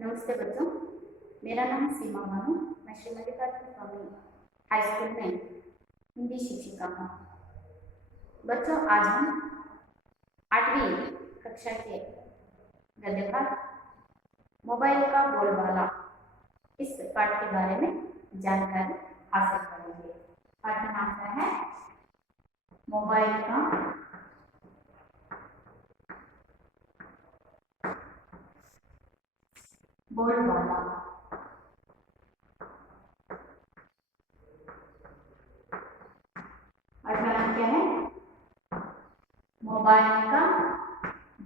नमस्ते बच्चों, मेरा नाम सीमा बानू। मैं श्री मल्लिकार्जुन स्वामी हाई स्कूल में हिंदी शिक्षिका हूँ। बच्चों, आज हम 8वीं कक्षा के गद्य पाठ मोबाइल का बोलबाला इस पाठ के बारे में जानकारी हासिल करेंगे। पाठ का नाम क्या है? मोबाइल का बोलबाला। पाठ का नाम क्या है? मोबाइल का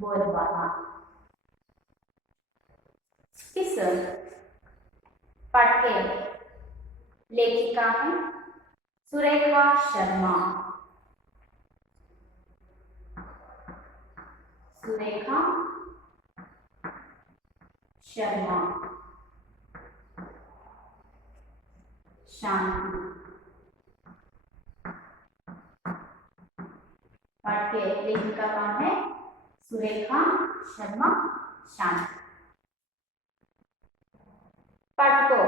बोलबाला। इस पाठ के लेखिका है सुरेखा शर्मा। सुरेखा शर्मा। शांति। पाठ के लेखिका का नाम है सुरेखा शर्मा शांति। पाठ को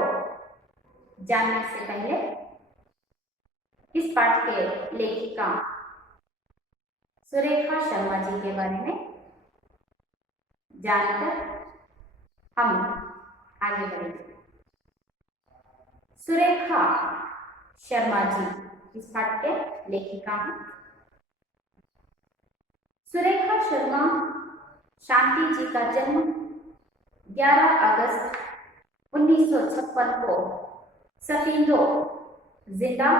जानने से पहले इस पाठ के लेखिका सुरेखा शर्मा जी के बारे में जानकर हम आगे बढ़ेंगे। सुरेखा शर्मा जी इस पाठ के लेखिका हैं। सुरेखा शर्मा शांति जी का जन्म 11 अगस्त 1956 को सफीदो जिला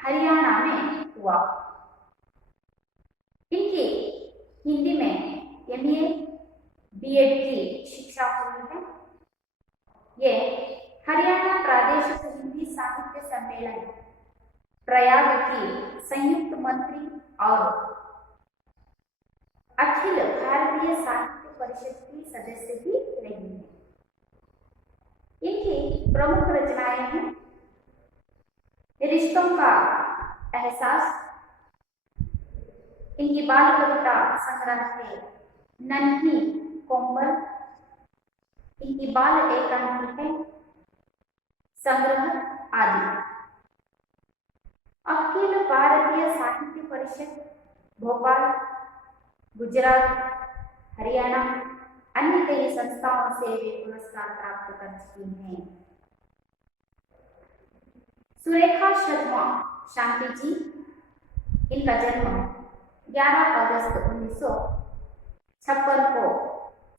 हरियाणा में हुआ। इनकी हिंदी में एमए बीएड की शिक्षा हुई है। ये हरियाणा प्रादेशिक हिंदी साहित्य सम्मेलन प्रयाग की संयुक्त मंत्री और अखिल भारतीय साहित्य परिषद की सदस्य भी रही है। इनकी प्रमुख रचनाएं हैं रिश्तों का एहसास। इनकी बाल कविता संग्रह है नन्ही कोमल। इनकी बाल एकांकी है संग्रह आदि। अखिल भारतीय साहित्य परिषद भोपाल, गुजरात, हरियाणा अन्य कई संस्थाओं से वे पुरस्कार प्राप्त कर चुकी हैं। सुरेखा शर्मा शांति जी, इनका जन्म 11 अगस्त 1956 को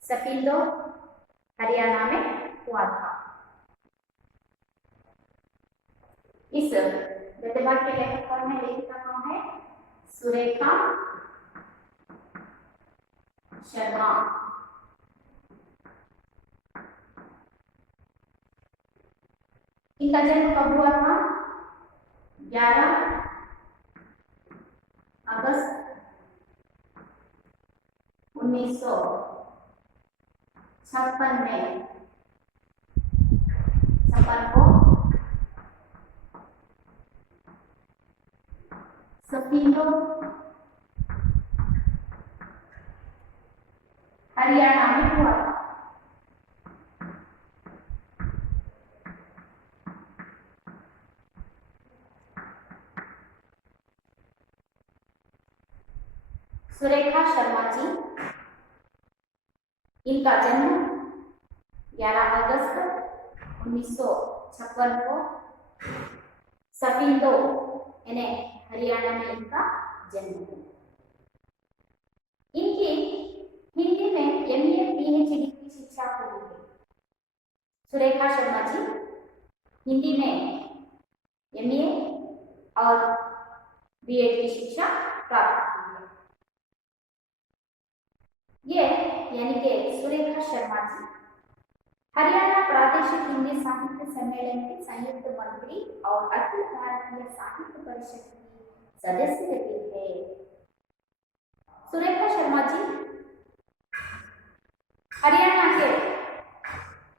सफीदो हरियाणा में हुआ था। इस गद्य के लेखक कौन है? लेखिका कौन है? सुरेखा शर्मा। इनका जन्म कब हुआ था? 11 अगस्त 1956 में को सफीदो हरियाणा में हुआ था। सुरेखा शर्मा जी, इनका जन्म 11 अगस्त 1956 को सफीदो यानी हरियाणा में इनका जन्म हुआ। इनकी हिंदी में एमए पीएचडी की शिक्षा हुई है। सुरेखा शर्मा जी हिंदी में एमए और बीएड की शिक्षा प्राप्त की है। ये यानी कि सुरेखा शर्मा जी हरियाणा प्रादेशिक हिंदी साहित्य सम्मेलन के संयुक्त मंत्री और अखिल भारतीय साहित्य परिषद की सदस्य भी है। सुरेखा शर्मा जी हरियाणा के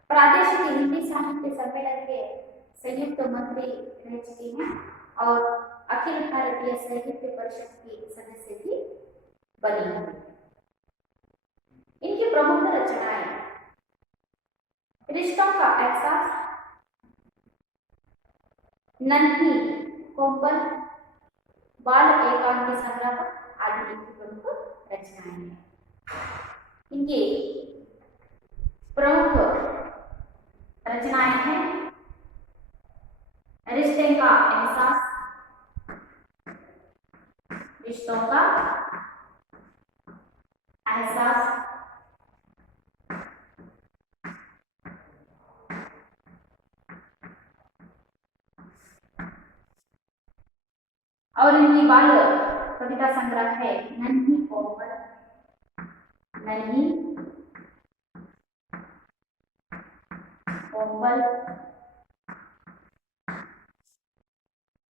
प्रादेशिक हिंदी साहित्य सम्मेलन के संयुक्त मंत्री रह चुके हैं और अखिल भारतीय साहित्य परिषद की सदस्य भी बनी हुई। इनकी प्रमुख रचनाएं रिश्तों का एहसास, नन्ही कोमल, बाल एकांकी संग्रह आदि इनकी प्रमुख रचनाएं हैं। इनकी प्रमुख रचनाएं हैं रिश्ते का एहसास, रिश्तों का एहसास, और इनकी बाल कविता संग्रह है नन्ही कोमल, नन्ही कोमल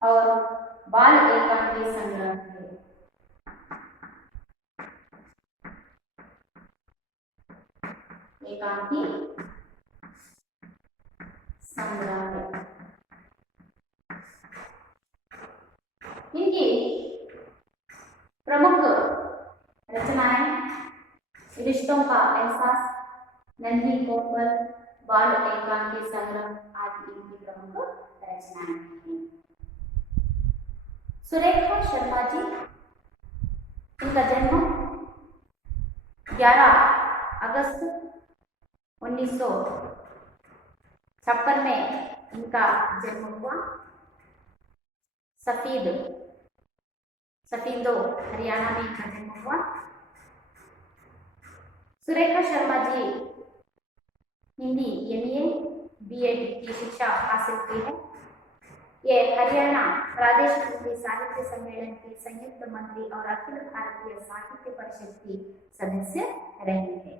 और बाल एकांकी संग्रह है। एकांकी संग्रह है। इनकी प्रमुख रचनाएं रिश्तों का एहसास, नन्ही कोमल, बाल एकांकी संग्रह आदि इनकी प्रमुख रचनाएं हैं। सुरेखा शर्मा जी, इनका जन्म 11 अगस्त 1956 में इनका जन्म हुआ। सफीदो हरियाणा में इनका जन्म हुआ। सुरेखा शर्मा जी हिंदी MA BEd की शिक्षा हासिल की है। ये हरियाणा प्रादेशिक हिंदी साहित्य सम्मेलन के संयुक्त मंत्री और अखिल भारतीय साहित्य परिषद की सदस्य रही है।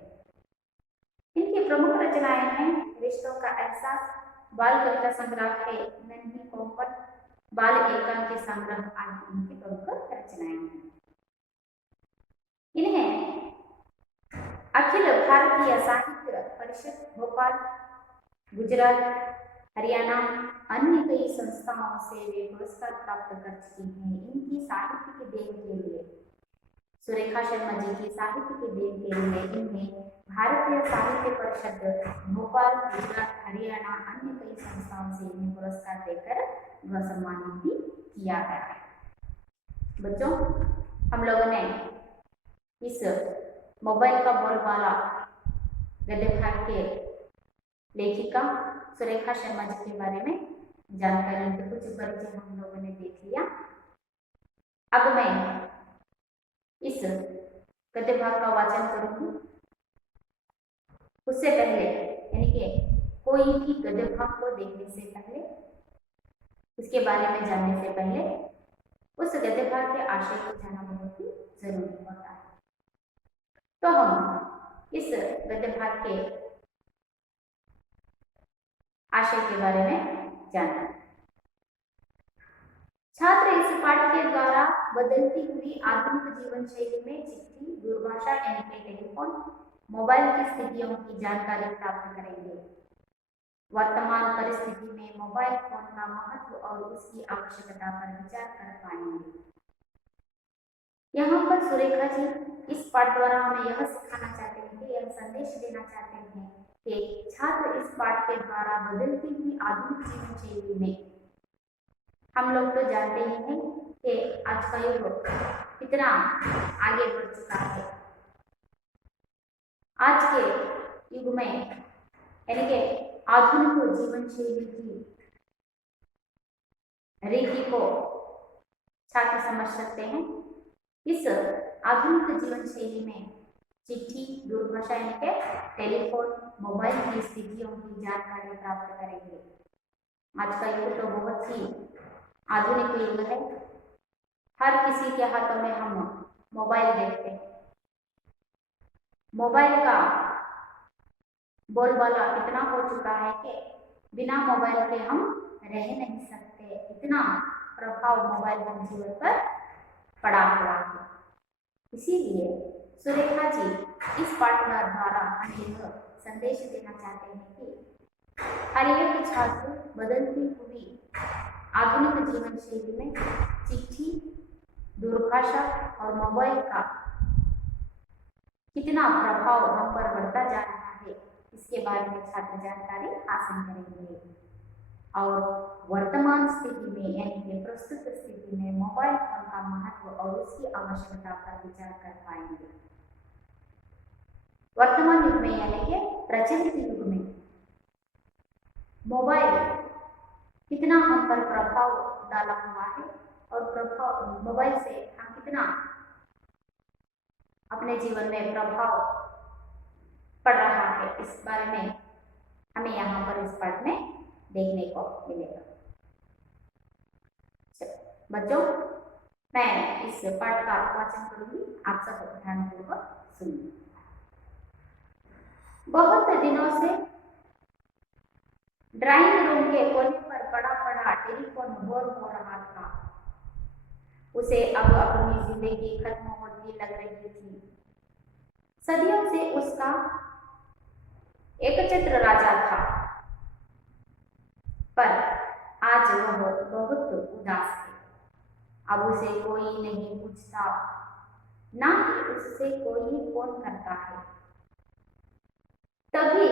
इनकी प्रमुख रचनाएं हैं रिश्तों का एहसास, बाल कविता संग्रह है नन्ही कोमल, बाल एकांकी संग्रह आदि इनकी प्रमुख रचनाएं हैं। इन्हें अखिल भारतीय साहित्य परिषद भोपाल, गुजरात, हरियाणा अन्य कई संस्थाओं से वे पुरस्कार प्राप्त कर चुकी हैं। इनकी साहित्य के देन के लिए, सुरेखा शर्मा जी की साहित्य के देन के लिए इन्हें भारतीय साहित्य परिषद भोपाल, गुजरात, हरियाणा अन्य कई संस्थाओं से इन्हें पुरस्कार देकर वह सम्मानित भी किया गया है। बच्चों, हम लोगों ने इस मोबाइल का बोलबाला गद्य भाग के लेखिका सुरेखा शर्मा जी के बारे में जानकारी के कुछ परिचय हम लोगों ने देख लिया। अब मैं इस गद्य भाग का वाचन करूंगी। उससे पहले यानी कि कोई भी गद्य भाग को देखने से पहले, उसके बारे में जानने से पहले उस गद्य भाग के आशय को जानना बहुत ही जरूरी होता है। तो हम इस गद्य भाग के आशय के बारे में जाना। छात्र इस पाठ के द्वारा बदलती हुई आधुनिक जीवन शैली में चिट्ठी, दूरभाषा यानी कि टेलीफोन, मोबाइल की स्थितियों की जानकारी प्राप्त करेंगे। वर्तमान परिस्थिति में मोबाइल फोन का महत्व और उसकी आवश्यकता पर विचार कर पाएंगे। यहाँ पर सुरेखा जी इस पाठ द्वारा हमें यह सिखाना चाहते हैं कि यह संदेश देना चाहते हैं कि छात्र इस पाठ के द्वारा बदलती हुई आधुनिक जीवन शैली में, हम लोग तो जानते ही हैं कि आज का युग कितना आगे बढ़ चुका है। आज के युग में यानी कि आधुनिक जीवन शैली की रीति को छात्र समझ सकते हैं। इस आधुनिक जीवन शैली में चिट्ठी, दूरभाषा यानी कि टेलीफोन, मोबाइल की स्थितियों की जानकारी प्राप्त करेंगे। आज का युग तो बहुत ही आधुनिक युग है। हर किसी के हाथों में हम मोबाइल देखते हैं। मोबाइल का बोलबाला इतना हो चुका है कि बिना मोबाइल के हम रह नहीं सकते। इतना प्रभाव मोबाइल के जीवन पर पड़ा हुआ है। इसीलिए सुरेखा जी इस पाठ द्वारा हमें यह संदेश देना चाहते हैं कि हर एक छात्र बदलती हुई आधुनिक जीवन शैली में चिट्ठी, दूरभाषा और मोबाइल का कितना प्रभाव हम पर बढ़ता जा रहा है, इसके बारे में छात्र जानकारी हासिल करेंगे और वर्तमान स्थिति में यानी कि प्रस्तुत स्थिति में मोबाइल फोन का महत्व और उसकी आवश्यकता पर विचार कर पाएंगे। वर्तमान युग में यानी कि प्रचलित युग में मोबाइल कितना हम पर प्रभाव डाला हुआ है और मोबाइल से हम कितना अपने जीवन में प्रभाव पड़ रहा है, इस बारे में हमें यहाँ पर इस पाठ में देखने को मिलेगा। बच्चों, मैं इस पाठ का वाचन करूंगी, आप सब ध्यानपूर्वक सुनिए। बहुत दिनों से ड्राइंग रूम के कोने पर पड़ा पड़ा टेलीफोन बोर हो रहा था। उसे अब अपनी जिंदगी खत्म होती लग रही थी। सदियों से उसका एकचित्र राजा था, पर आज वह बहुत उदास है। अब उसे कोई नहीं पूछता, ना ही उससे कोई फोन करता है। तभी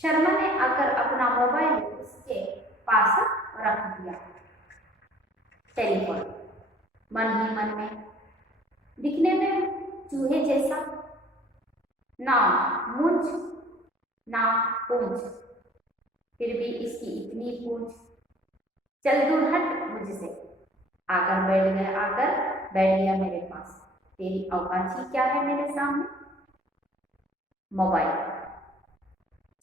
शर्मा ने आकर अपना मोबाइल उसके पास रख दिया। टेलीफोन मन ही मन में, दिखने में चूहे जैसा, ना मूंछ ना पूंछ, फिर भी इसकी इतनी पूंछ, चल दूर हट मुझसे। आकर बैठ गया मेरे पास। तेरी औकात ही क्या है मेरे सामने? मोबाइल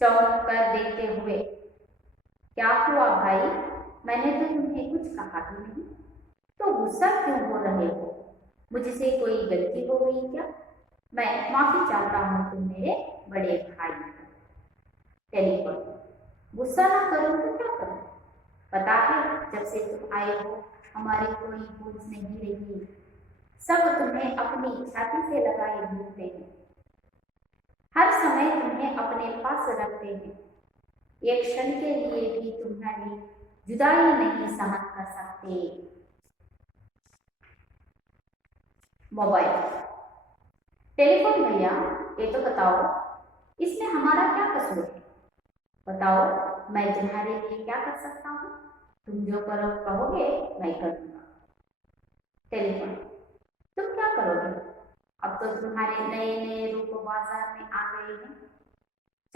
चौंक कर देखते हुए, क्या हुआ भाई? मैंने तो तुम्हें कुछ कहा ही नहीं, तो गुस्सा क्यों हो रहे हो? मुझसे कोई गलती हो गई क्या? मैं माफी चाहता हूँ, तुम मेरे बड़े भाई हो। टेलीफोन, गुस्सा ना करो तो क्या करो? पता है जब से तुम आए हो हमारी कोई भूल नहीं रही। सब तुम्हें अपनी छाती से लगाए घूमते हैं, हर समय तुम्हें अपने पास रखते हैं। एक क्षण के लिए भी तुम्हारी जुदाई नहीं सहन कर सकते। मोबाइल, टेलीफोन भैया, ये तो बताओ, इसमें हमारा क्या कसूर है? बताओ, मैं तुम्हारे लिए क्या कर सकता हूँ? तुम जो कहोगे मैं करूँगा। टेलीफोन, तुम क्या करोगे? अब तो तुम्हारे नए नए रूप बाजार में आ गए हैं,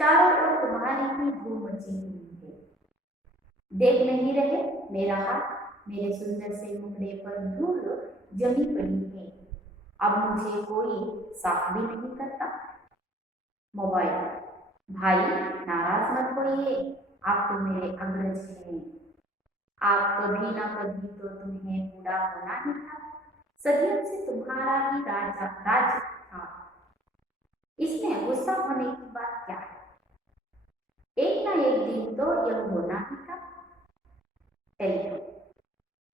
चारों ओर तुम्हारी ही धूम मची हुई है। देख नहीं रहे मेरा हाथ, मेरे सुंदर से मुखड़े पर धूल जमी पड़ी है। अब मुझे कोई साफ भी नहीं करता। मोबाइल, भाई नाराज मत होइए, आप तो मेरे अग्रज हैं। आप कभी ना कभी तो तुम्हें बूढ़ा होना ही था। सदियों से तुम्हारा ही राज था। इसमें गुस्सा होने की बात क्या है? एक ना एक दिन तो यह होना ही था। टेलीफोन,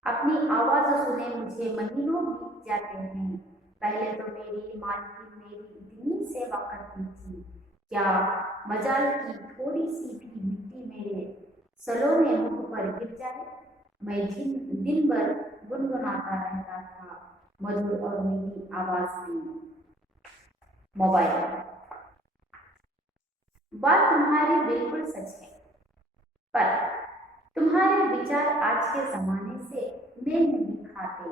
अपनी आवाज सुने मुझे महीनों बीत जाते हैं। पहले तो मेरी मालकिन मेरी इतनी सेवा करती थी, क्या मजाल की थोड़ी सी भी मिट्टी मेरे सलोने मुख पर गिर जाए, मैं दिन भर गुनगुनाता रहता था मधुर और मीठी आवाज में। मोबाइल, बात तुम्हारी बिल्कुल सच है, पर तुम्हारे विचार आज के जमाने से मेल नहीं खाते।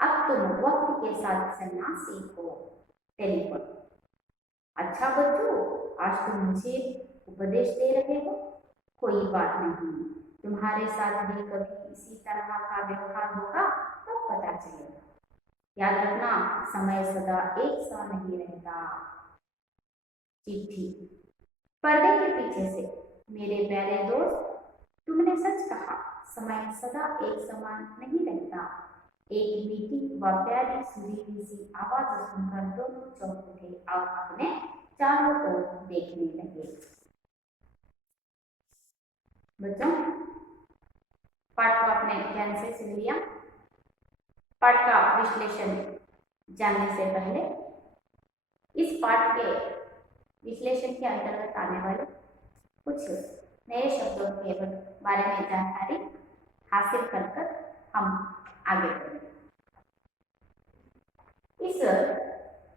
अब तुम वक्त के साथ चलना सीखो। टेलीफोन, अच्छा बच्चों, आज तुम मुझे उपदेश दे रहे हो? कोई बात नहीं, तुम्हारे साथ भी कभी इसी तरह का व्यवहार होगा तो पता चलेगा। याद रखना, समय सदा एक सा नहीं रहता। चिट्ठी, पर्दे के पीछे से, मेरे प्यारे दोस्त, तुमने सच कहा, समय सदा एक समान नहीं रहता। एक मीठी व प्यारी सुरीली सी आवाज सुनकर दोनों चौंक उठे और अपने चारों ओर देखने लगे। बच्चों, पाठ को आपने ध्यान से सुन लिया। पाठ का विश्लेषण जानने से पहले इस पाठ के विश्लेषण के अंतर्गत आने वाले कुछ नए शब्दों के बारे में जानकारी हासिल कर हम आगे बढ़ेंगे। इस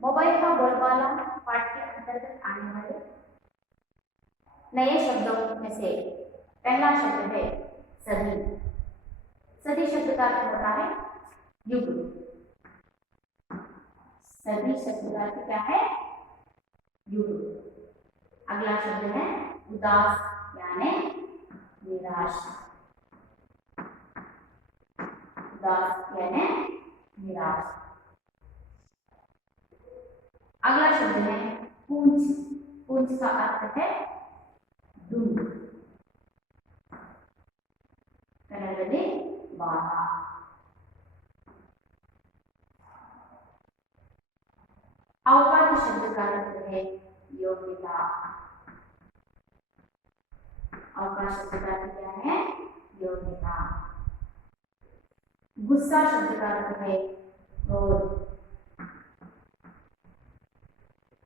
मोबाइल का बोलबाला पाठ के अंतर्गत आने वाले नए शब्दों में से पहला शब्द है सदी। सदी शब्द का अर्थ होता है युग। सदी शब्द का अर्थ क्या है? युग। अगला शब्द है उदास यानी निराश। उदास यानी निराश। अगला शब्द है पूंछ। पूंछ का अर्थ है दूर। कन्नडದಲ್ಲಿ ಬಾಲ। अवकाश शब्द का अर्थ है योग्यता। अवकाश शब्द का अर्थ क्या है? योग्यता। गुस्सा शब्द का अर्थ है क्रोध।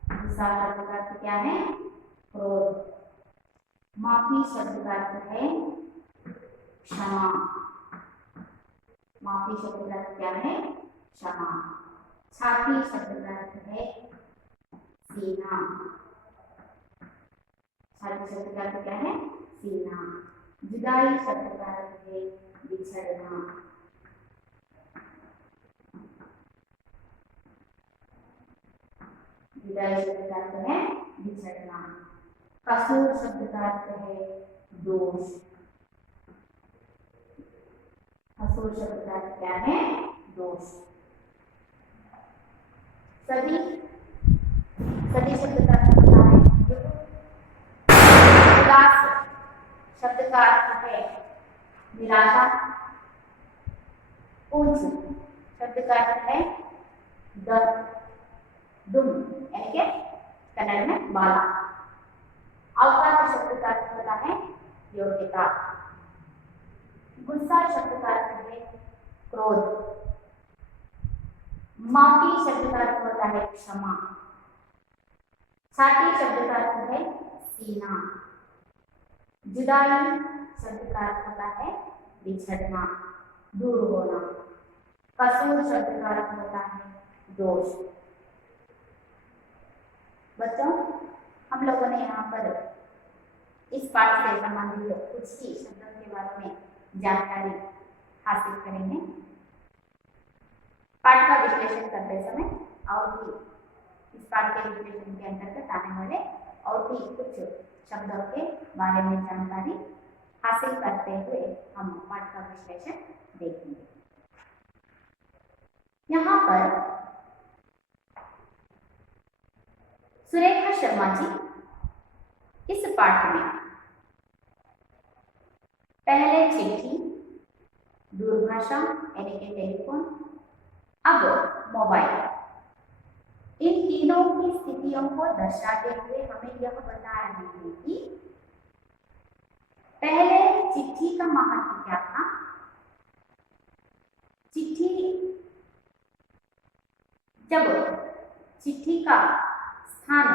गुस्सा शब्द का अर्थ क्या है? क्रोध। माफी शब्द का अर्थ है क्षमा। माफी शब्द का अर्थ क्या है? क्षमा। छाती शब्द का अर्थ है सीना। छाती शब्द का अर्थ क्या है? सीना। जुदाई शब्द का अर्थ है बिछड़ना। जुदाई शब्द का अर्थ है बिछड़ना। कसूर शब्द का अर्थ है दोष। कसूर शब्द का अर्थ क्या है? दोष। सदी। सदी शब्द का अर्थ होता है युग। उदास शब्द का अर्थ है निराशा। पूंछ शब्द का अर्थ है दर्द। दुम यानी कि कन्नड़ में बाला। अवकाश शब्द का अर्थ होता है योग्यता। गुस्सा शब्द का अर्थ है क्रोध। माफी शब्द का अर्थ होता है क्षमा। छाती शब्द का अर्थ है सीना। जुदाई शब्द का अर्थ होता है बिछड़ना, दूर होना। कसूर शब्द का अर्थ होता है दोष। बच्चों, हम लोगों ने यहाँ पर इस पाठ से संबंधित कुछ ही शब्दों के बारे में जानकारी हासिल करेंगे। पाठ का विश्लेषण करते समय और भी इस पाठ के विश्लेषण के अंतर्गत आने वाले और भी कुछ शब्दों के बारे में जानकारी हासिल करते हुए हम पाठ का विश्लेषण देखेंगे। यहाँ पर सुरेखा शर्मा जी इस पाठ में पहले चिट्ठी, दूरभाषा यानी कि टेलीफोन, अब मोबाइल, इन तीनों की स्थितियों को दर्शाते हुए हमें यह बता रहे हैं कि पहले चिट्ठी का महत्व क्या था। चिट्ठी जब चिट्ठी का स्थान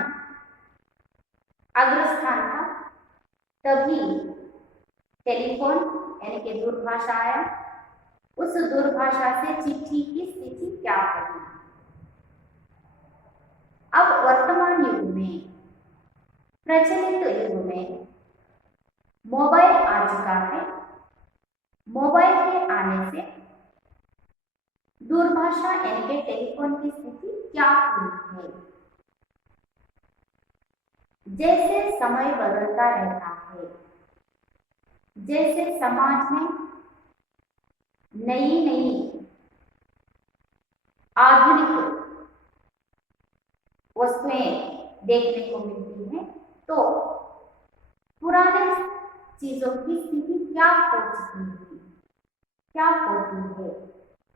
अग्रस्थान था तभी टेलीफोन यानी कि दूरभाषा आया। उस दूरभाषा से चिट्ठी की स्थिति क्या होगी। अब वर्तमान युग में, प्रचलित युग में मोबाइल आ चुका है। मोबाइल के आने से दूरभाषा यानी कि टेलीफोन की स्थिति क्या हुई है। जैसे समय बदलता रहता है, जैसे समाज में नई नई आधुनिक वस्तुएं देखने को मिलती हैं, तो पुराने चीजों की स्थिति क्या हो चुकी है, क्या होती है,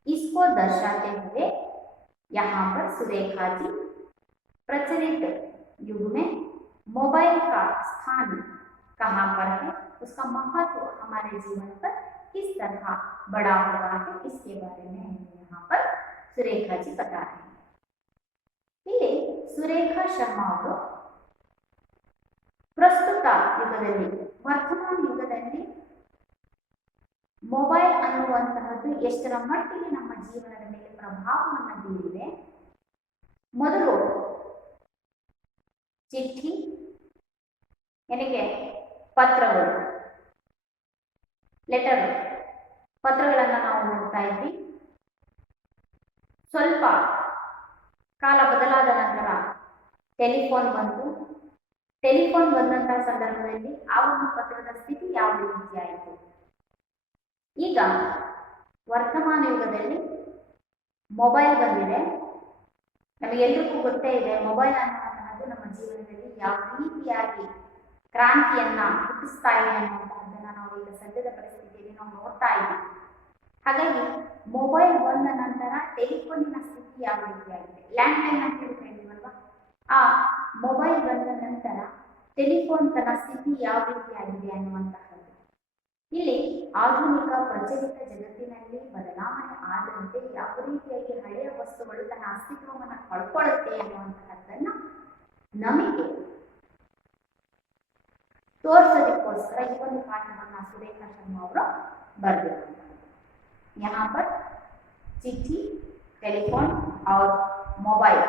इसको दर्शाते हुए यहाँ पर सुरेखा जी प्रचलित युग में मोबाइल का स्थान कहाँ पर है, उसका महत्व हमारे जीवन पर किस तरह बड़ा हुआ है, इसके बारे में यहाँ पर सुरेखा जी बता रहे हैं। ಇಲ್ಲಿ ಸುರೇಖಾ ಶರ್ಮಾ ಅವರು ಪ್ರಸ್ತುತ ಯುಗದಲ್ಲಿ, ವರ್ತಮಾನ ಯುಗದಲ್ಲಿ ಮೊಬೈಲ್ ಅನ್ನುವಂತಹದ್ದು ಎಷ್ಟರ ಮಟ್ಟಿಗೆ ನಮ್ಮ ಜೀವನದ ಮೇಲೆ ಪ್ರಭಾವವನ್ನು ಬೀರಿದೆ. ಮೊದಲು ಚಿಠ್ಠಿ ಏನಿಗೆ ಪತ್ರಗಳು, ಲೆಟರ್, ಪತ್ರಗಳನ್ನು ನಾವು ನೋಡ್ತಾ ಇದ್ವಿ. ಸ್ವಲ್ಪ ಕಾಲ ಬದಲಾದ ನಂತರ ಟೆಲಿಫೋನ್ ಬಂತು. ಟೆಲಿಫೋನ್ ಬಂದಂತಹ ಸಂದರ್ಭದಲ್ಲಿ ಆ ಒಂದು ಪತ್ರದ ಸ್ಥಿತಿ ಯಾವ ರೀತಿ ಆಯಿತು. ಈಗ ವರ್ತಮಾನ ಯುಗದಲ್ಲಿ ಮೊಬೈಲ್ ಬಂದಿದೆ. ನಮಗೆಲ್ಲರಿಗೂ ಗೊತ್ತೇ ಇದೆ ಮೊಬೈಲ್ ಅನ್ನುವಂತಹದ್ದು ನಮ್ಮ ಜೀವನದಲ್ಲಿ ಯಾವ ರೀತಿಯಾಗಿ ಕ್ರಾಂತಿಯನ್ನ ಹುಟ್ಟಿಸ್ತಾ ಇದೆ ಅನ್ನುವಂತಹದ್ದನ್ನ ನಾವು ಈಗ ಸದ್ಯದ ಪರಿಸ್ಥಿತಿಯಲ್ಲಿ ನಾವು ನೋಡ್ತಾ ಇದ್ದೀವಿ. ಹಾಗಾಗಿ ಮೊಬೈಲ್ ಬಂದ ನಂತರ ಟೆಲಿಫೋನಿನ ಸ್ಥಿತಿ ಯಾವ ರೀತಿಯಾಗಿದೆ, ಲ್ಯಾಂಡ್ಲೈನ್ ಅಂತ ಹೇಳ್ತಾ ಇದ್ದೀವಲ್ವಾ, ಆ ಮೊಬೈಲ್ ಬಂದ ನಂತರ ಟೆಲಿಫೋನ್ ತನ್ನ ಸ್ಥಿತಿ ಯಾವ ರೀತಿಯಾಗಿದೆ ಅನ್ನುವಂತಹದ್ದು. ಇಲ್ಲಿ ಆಧುನಿಕ ಪ್ರಚಲಿತ ಜಗತ್ತಿನಲ್ಲಿ ಬದಲಾವಣೆ ಆದಂತೆ ಯಾವ ರೀತಿಯಾಗಿ ಹಳೆಯ ವಸ್ತುಗಳು ತನ್ನ ಅಸ್ತಿತ್ವವನ್ನು ಕಳ್ಕೊಳ್ಳುತ್ತೆ ಅನ್ನುವಂತಹದ್ದನ್ನ ನಮಗೆ ತೋರಿಸೋದಕ್ಕೋಸ್ಕರ ಈ ಒಂದು ಪಾಠವನ್ನ ಸುರೇಖಾ ಶರ್ಮಾ ಅವರು ಬರೆದಿರುವಂತಹ. यहाँ पर चिट्ठी, टेलीफोन और मोबाइल,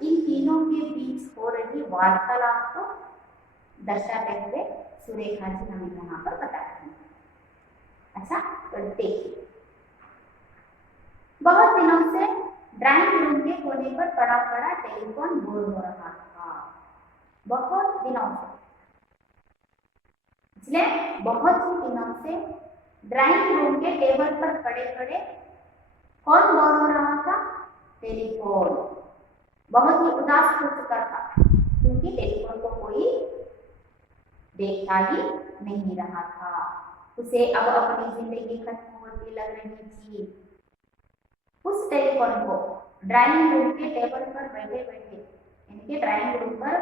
इन तीनों के बीच हो रही वार्तालाप को दर्शाते हुए सुरेखा जी हमें यहाँ पर बताते हैं. अच्छा, तो देखिए, बहुत दिनों से ड्राइंग रूम के कोने पर पड़ा पड़ा टेलीफोन बोर हो रहा था. बहुत दिनों से, इसलिए बहुत ही दिनों से ड्राइंग रूम के टेबल पर पड़े पड़े कौन बोर हो रहा था? टेलीफोन. बहुत ही उदास हो चुका था क्योंकि टेलीफोन को कोई देखता ही नहीं रहा था. उसे अब अपनी जिंदगी खत्म होती लग रही थी. उस टेलीफोन को ड्राइंग रूम के टेबल पर बैठे बैठे, इनके ड्राइंग रूम पर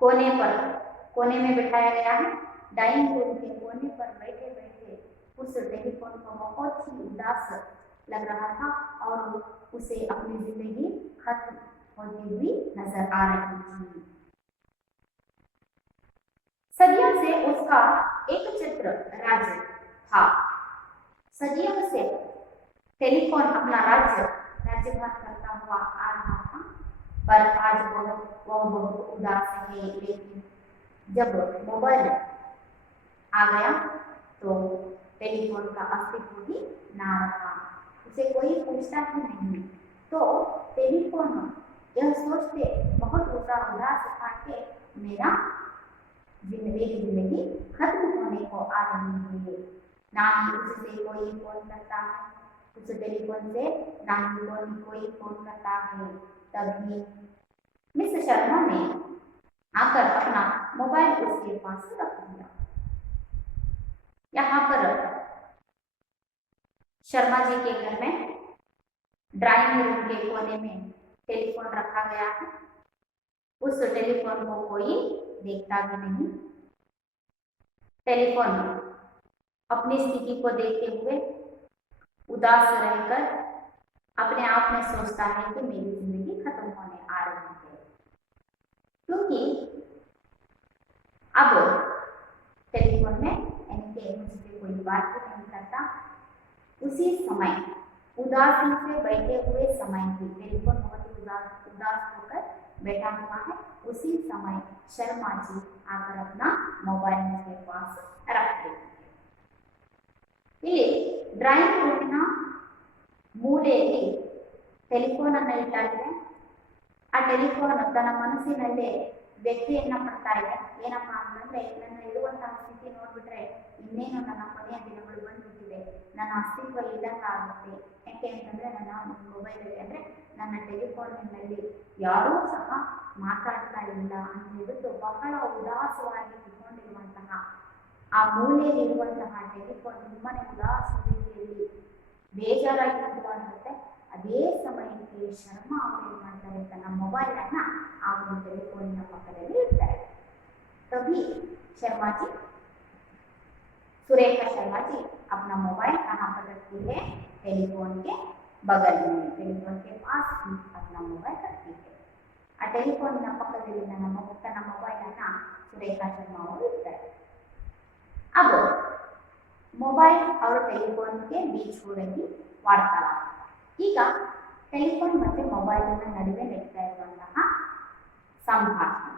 कोने में बिठाया गया है. डाइनिंग रूम के कोने पर बैठे बैठे उस टेलीफोन को बहुत ही उदास लग रहा था और उसे अपनी जिंदगी खत्म होती हुई नजर आ रही थी. सदियों से उसका एक चित्र राज्य था. सदियों से टेलीफोन अपना राज्यभार करता हुआ आ रहा था, पर आज वह बहुत उदास है. लेकिन जब मोबाइल आ गया तो टेलीफोन का अस्तित्व ही ना रहा. उसे कोई पूछता ही नहीं. तो टेलीफोन यह सोचते बहुत उदास था कि मेरा जिंदगी खत्म होने को आ रही है. ना ही उससे कोई फोन करता है, उस टेलीफोन से ना ही कोई फोन करता है. तभी मिस शर्मा ने आकर अपना मोबाइल उसके पास रख दिया. यहाँ पर शर्मा जी के घर में ड्राइंग रूम के कोने में टेलीफोन रखा गया है. उस टेलीफोन को कोई देखता भी नहीं. टेलीफोन अपनी स्थिति को देखते हुए उदास रहकर अपने आप में सोचता है कि मेरी जिंदगी खत्म होने आ रही है, क्योंकि अब टेलीफोन में मुझसे कोई बात भी नहीं करता. उसी समय उदासी से बैठे हुए समय की, टेलीफोन बहुत ही उदास होकर बैठा हुआ है, उसी समय शर्मा जी आकर अपना मोबाइल के पास रख देते. ಇಲ್ಲಿ ಡ್ರಾಯಿಂಗ್ ರೂಮಿನ ಮೂಲೆಯಲ್ಲಿ ಟೆಲಿಫೋನ್ ಅನ್ನು ಇಟ್ಟಾಗಿದೆ. ಆ ಟೆಲಿಫೋನ್ ತನ್ನ ಮನಸ್ಸಿನಲ್ಲಿ ವ್ಯಕ್ತಿಯನ್ನ ಪಡ್ತಾ ಇದೆ. ಏನಪ್ಪಾ ಅಂತಂದ್ರೆ, ನನ್ನ ಇರುವಂತಹ ಸ್ಥಿತಿ ನೋಡ್ಬಿಟ್ರೆ ಇನ್ನೇನು ನನ್ನ ಕೊನೆಯ ದಿನಗಳು ಬಂದ್ಬಿಟ್ಟಿದೆ, ನನ್ನ ಅಸ್ತಿತ್ವ ಇಲ್ಲಂಗ ಆಗುತ್ತೆ. ಯಾಕೆ ಅಂತಂದ್ರೆ ನನ್ನ ಮೊಬೈಲಲ್ಲಿ ಅಂದ್ರೆ ನನ್ನ ಟೆಲಿಫೋನಿನಲ್ಲಿ ಯಾರೂ ಸಹ ಮಾತಾಡ್ತಾ ಇಲ್ಲ ಅಂತ ಹೇಳಿಬಿಟ್ಟು ಬಹಳ ಉದಾಸವಾಗಿ ಇಟ್ಕೊಂಡಿರುವಂತಹ ಆ ಮೂಲೆಯಲ್ಲಿರುವಂತಹ ಟೆಲಿಫೋನ್ ತುಂಬಾನೇ ಉದಾಸ ರೀತಿಯಲ್ಲಿ ಬೇಜಾರಾಗಿ ಕುತ್ಕೊಂಡಿರುತ್ತೆ. ಅದೇ ಸಮಯಕ್ಕೆ ಶರ್ಮಾ ಅವರು ಏನ್ ಮಾಡ್ತಾರೆ, ತನ್ನ ಮೊಬೈಲ್ ಅನ್ನ ಆ ಒಂದು ಟೆಲಿಫೋನಿನ ಪಕ್ಕದಲ್ಲಿ ಇಡ್ತಾರೆ. तभी शर्मा जी, सुरेखा शर्मा जी अपना मोबाइल कहाँ पर रखती है? टेलीफोन के बगल में, टेलीफोन के पास ही अपना मोबाइल रखती है. आ टेलीफोन पಕ್ಕದಲ್ಲಿ ತನ್ನ ಮೊಬೈಲ್ ಅನ್ನ ಸುರೇಖಾ ಶರ್ಮಾ ಅವರು ಇಡ್ತಾರೆ. अब मोबाइल और टेलीफोन के बीच हो रही वार्तालाप. ಈಗ ಟೆಲಿಫೋನ್ ಮತ್ತೆ ಮೊಬೈಲ್ ನಡುವೆ ನಡೀತಾ ಇರುವಂತಹ ಸಂಭಾಷಣೆ.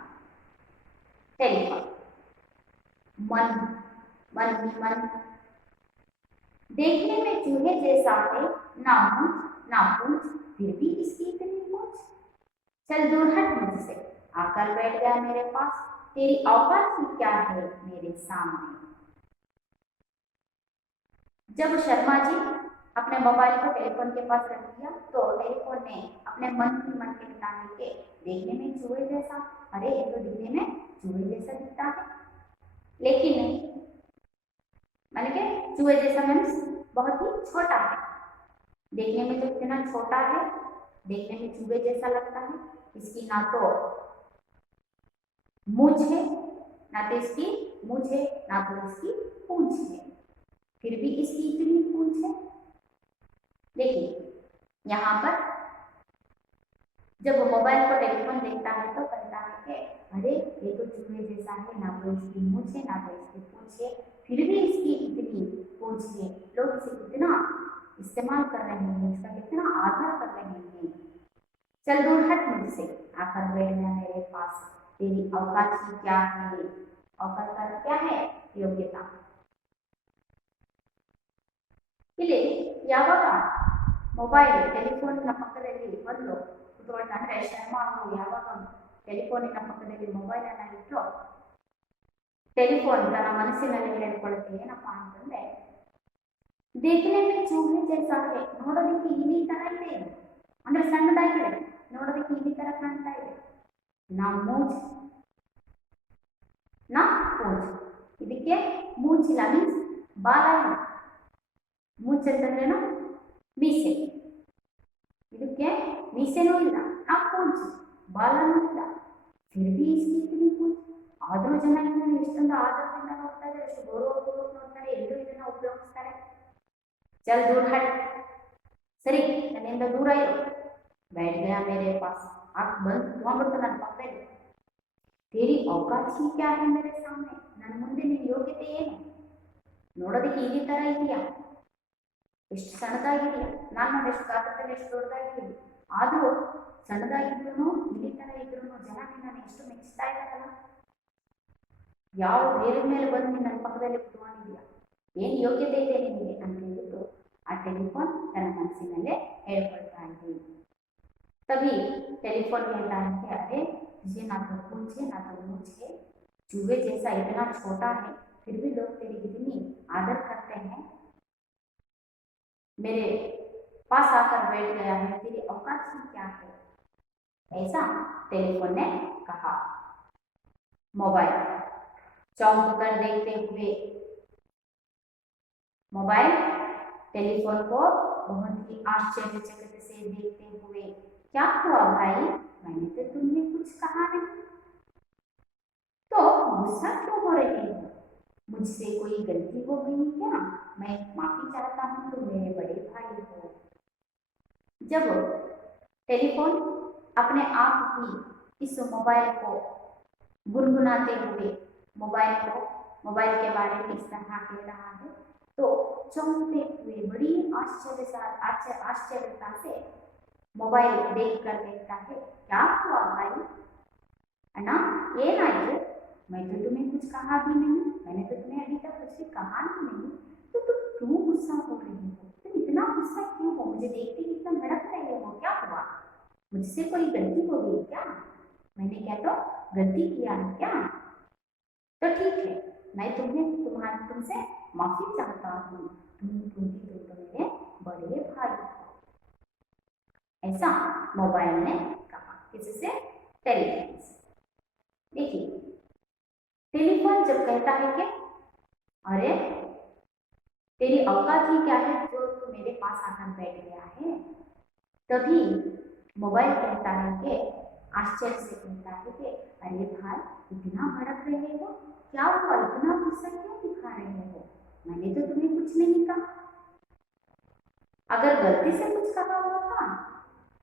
टेलीफोन। मन, मन ही मन, देखने में चूहे जैसा है, ना मूंछ ना पूंछ, फिर भी इसकी इतनी पूंछ। चल दूर हट मुझसे, आकर बैठ गया मेरे पास, तेरी औकात ही क्या है मेरे सामने। जब शर्मा जी अपने मोबाइल को टेलीफोन के पास रख दिया तो टेलीफोन ने अपने मन ही मन के बताने के, देखने में चूहे जैसा, अरे ये तो दिखने में चूहे जैसा दिखता है, लेकिन मैंने के चूहे जैसा मीन्स बहुत ही छोटा है, देखने में तो इतना छोटा है, देखने में चूहे जैसा लगता है, इसकी ना तो मूंछ है, ना तो इसकी मूंछ है, ना तो इसकी पूंछ है, फिर भी इसकी इतनी पूंछ है। देखिए यहाँ पर जब वो मोबाइल को टेलीफोन देखता है तो कहता है कि अरे ये तो चूहे जैसा है, ना तो इसकी मूंछ है, ना तो इसकी पूंछ है, फिर भी इसकी इतनी पूंछ है, लोग इसे कितना इस्तेमाल कर रहे हैं, इसका कितना आदर कर रहे हैं। चल दूर हट मुझसे, आकर बैठ गया मेरे पास, तेरी औकात ही क्या है, औकात का क्या है, योग्यता। ಇಲ್ಲಿ ಯಾವಾಗ ಮೊಬೈಲ್ ಟೆಲಿಫೋನಿನ ಪಕ್ಕದಲ್ಲಿ ಬಂದು ಕುತ್ಕೊಳ್ತಾ ಅಂದ್ರೆ ಶರ್ಮಾ ಅವರು ಯಾವಾಗ ಟೆಲಿಫೋನಿನ ಪಕ್ಕದಲ್ಲಿ ಮೊಬೈಲ್ ಅನ್ನ ಇಟ್ಟು ಟೆಲಿಫೋನ್ ತನ್ನ ಮನಸ್ಸಿನಲ್ಲಿ ಹೇಳ್ಕೊಳ್ಳುತ್ತೆ ಏನಪ್ಪಾ ಅಂತಂದ್ರೆ, देखने में चूहे जैसा है, ನೋಡೋದಕ್ಕೆ ಇಲಿ ತರ ಇದೆ ಇದು, ಅಂದ್ರೆ ಸಣ್ಣದಾಗಿದೆ, ನೋಡೋದಕ್ಕೆ ಇಲಿ ತರ ಕಾಣ್ತಾ ಇದೆ, ನಾ ಮೂಜ್ ನಾ ಪೂಂಜ್, ಇದಕ್ಕೆ ಮೂಂಚಿಲ್ಲ ಮೀನ್ಸ್ ಬಾಲ ಇಲ್ಲ, ಮೂಂಚ್ ಅಂತಂದ್ರೇನು ಮೀಸೆ, ಇದಕ್ಕೆ ಮೀಸೆನೂ ಇಲ್ಲ, ನಾ ಪೂಂಚ್ ಬಾಲನೂ ಇಲ್ಲ, ಫಿರ್ भी इसकी इतनी पूंछ, ಆದ್ರೂ ಜನ ಇದನ್ನ ಎಷ್ಟೊಂದು ಆದರದಿಂದ ನೋಡ್ತಾ ಇದ್ದಾರೆ, ಎಷ್ಟು ಗೌರವಪೂರ್ವಕ ನೋಡ್ತಾರೆ, ಎಲ್ಲರೂ ಇದನ್ನ ಉಪಯೋಗಿಸ್ತಾರೆ। चल दूर हट, सरी नन्निंद दूर इरु, बैठ गया मेरे पास, आप बंद कुत्ಕೊಂಡ್ಬಿಡ್ತು ನನ್ನ ಪಕ್ಕದಲ್ಲಿ, तेरी औकात ही क्या है मेरे सामने, ನನ್ನ ಮುಂದೆ ನಿನ್ನ ಯೋಗ್ಯತೆ ಏನು, ನೋಡೋದಕ್ಕೆ ಇಲಿ ತರ ಇದೆಯಾ, ಎಷ್ಟು ಸಣ್ಣದಾಗಿದೆಯಾ, ನಾನು ನೋಡಿ ಎಷ್ಟು ಗಾತ್ರದಲ್ಲಿ ಎಷ್ಟು ದೊಡ್ಡದಾಗಿದ್ದೀನಿ, ಆದರೂ ಸಣ್ಣದಾಗಿದ್ರು ಇಲಿ ತರ ಇದ್ರು ಜನ ನಿನ್ನನ್ನು ಎಷ್ಟು ಮೆಚ್ಚಿಸ್ತಾ ಇದ್ದಾರಲ್ಲ, ಯಾವ ಬೇರೆ ಮೇಲೆ ಬಂದು ನನ್ನ ಪಕ್ಕದಲ್ಲಿ ಕುತ್ಕೊಂಡಿದ್ಯಾ, ಏನು ಯೋಗ್ಯತೆ ಇದೆ ನಿನಗೆ ಅಂತ ಹೇಳಿಬಿಟ್ಟು ಆ टेलीफोन तन मनस्सिनल्ले ಹೇಳ್ಕೊಳ್ತಾ ಇದೆ। तभी टेलीफोन कहता है कि अरे तुझे ना तो पूंछ है ना तो मूंछ है, चूहे जैसा इतना छोटा है, फिर भी लोग तेरी इतनी आदर करते हैं, मेरे पास आकर बैठ गया है, तेरी औकात ही क्या है, ऐसा टेलीफोन ने कहा। मोबाइल चौंक कर देखते हुए मोबाइल टेलीफोन को बहुत ही आश्चर्यचकित से देखते हुए, क्या हुआ भाई, मैंने तो तुमने कुछ कहा नहीं, तो गुस्सा क्यों हो रही हो, मुझसे कोई गलती हो गई क्या, मैं माफी चाहता हूँ, तुम मेरे बड़े भाई हो। जब टेलीफोन अपने आप ही इस मोबाइल को गुनगुनाते हुए मोबाइल के बारे में इस तरह कह रहा है, तो चौंकते हुए बड़ी आश्चर्यता से मोबाइल देख कर देखता है, क्या हुआ भाई, अन्ना ಏನಾಯ್ತು, मैं तो तुम्हें कुछ कहा भी नहीं, मैंने तो तुम्हें अभी तक कुछ भी कहा नहीं, तो तुम क्यों गुस्सा हो रही हो, तुम इतना गुस्सा क्यों हो, मुझे देखते ही एकदम भड़क रहे हो, क्या हुआ, मुझसे कोई गलती हो गई क्या, मैंने क्या तो गलती किया है क्या, तो ठीक है मैं तुमसे माफी चाहता हूँ, तुम तो मेरे बड़े भाई हो, ऐसा मोबाइल ने कहा, किससे, टेलीफोन से। देखिए टेलीफोन जब कहता है कि अरे तेरी औकात ही क्या है जो तू मेरे पास आकर बैठ गया है, तभी मोबाइल कहता है कि आश्चर्य से कहता है कि अरे भाई इतना भड़क रहे हो, क्या हुआ, इतना गुस्सा क्यों दिखा रहे हो, मैंने तो तुम्हें कुछ नहीं कहा, अगर गलती से कुछ कहा होगा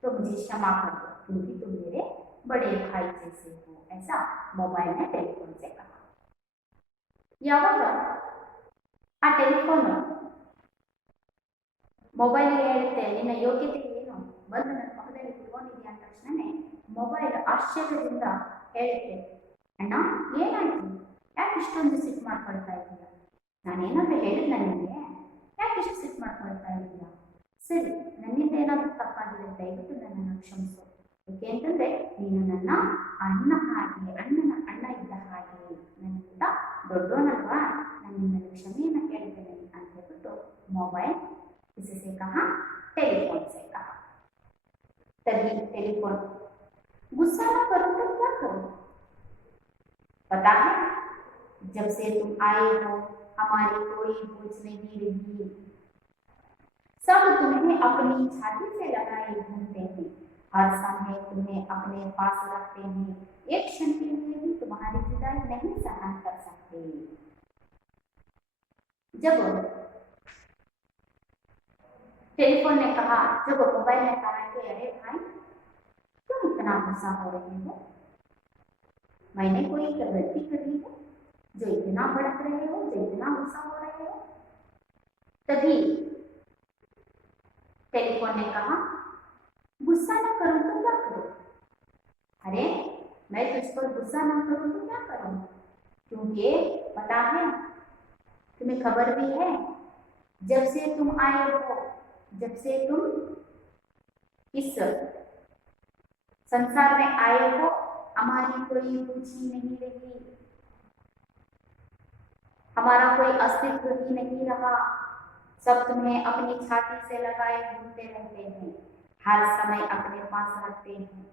तो मुझे क्षमा कर दो, क्योंकि तुम मेरे बड़े भाई जैसे हो, ऐसा मोबाइल ने टेलीफोन से कहा। ಯಾವಾಗ ಆ ಟೆಲಿಫೋನ್ ಮೊಬೈಲ್ಗೆ ಹೇಳುತ್ತೆ ನಿನ್ನ ಯೋಗ್ಯತೆ ಏನು, ಬಂದು ನನ್ನ ಪಕ್ಕದಲ್ಲಿ ಕುತ್ಕೊಂಡಿದ್ಯಾ ಅಂದ ತಕ್ಷಣನೇ ಮೊಬೈಲ್ ಆಶ್ಚರ್ಯದಿಂದ ಹೇಳುತ್ತೆ, ಅಣ್ಣ ಏನಾಯ್ತು ಇಷ್ಟೊಂದು ಸಿಟ್ಟು ಮಾಡ್ಕೊಳ್ತಾ ಇದೀಯ? ನಾನೇನಾದ್ರೂ ಹೇಳಿದ್ನ ನಿನಗೆ? ಯಾಕೆ ಇಷ್ಟು ಸಿಟ್ಟು ಮಾಡ್ಕೊಳ್ತಾ ಇದೀಯ? ಸರಿ, ನನ್ನಿಂದ ಏನಾದರೂ ತಪ್ಪಾಗಿದೆ ದಯವಿಟ್ಟು ನನ್ನನ್ನು ಕ್ಷಮಿಸು. ಏಕೆ ಅಂತಂದ್ರೆ ನೀನು ನನ್ನ ಅಣ್ಣ ಹಾಗೆ, ಅಣ್ಣ ಇದ್ದ ಹಾಗೆ, ನನ್ನಿಂದ ದೊಡ್ಡೋನಲ್ವಾ, ನಾನು ನಿನ್ನನ್ನು ಕ್ಷಮೆಯನ್ನು ಕೇಳ್ತೇನೆ ಅಂತ ಹೇಳ್ಬಿಟ್ಟು मोबाइल किसी से कहा, टेलीफोन से कहा। तभी टेलीफोन, गुस्सा ना करो तो क्या करो? पता है जब से तुम आए हो हमारी कोई पूछ नहीं रही, सब तुम्हें अपनी छाती से लगाए घूमते हैं, हर समय तुम्हें अपने पास रखते हैं, एक क्षण के लिए भी तुम्हारी जुदाई नहीं सहन कर सकते। जब टेलीफोन ने कहा, जब मोबाइल ने कहा कि अरे भाई क्यों इतना गुस्सा हो रहे हो, मैंने कोई गलती करी है जो इतना भड़क रहे हो, जो इतना गुस्सा हो रहे हो? तभी टेलीफोन ने कहा, गुस्सा ना करूं तो क्या करूं? अरे मैं तुझ पर गुस्सा ना करूं तो क्या करूं, क्योंकि पता है, तुम्हें खबर भी है, जब से तुम आए हो, जब से तुम इस संसार में आए हो, हमारी कोई रुचि नहीं रही, हमारा कोई अस्तित्व ही नहीं रहा, सब तुम्हें अपनी छाती से लगाए घूमते रहते हैं, हर समय अपने पास रखते हैं,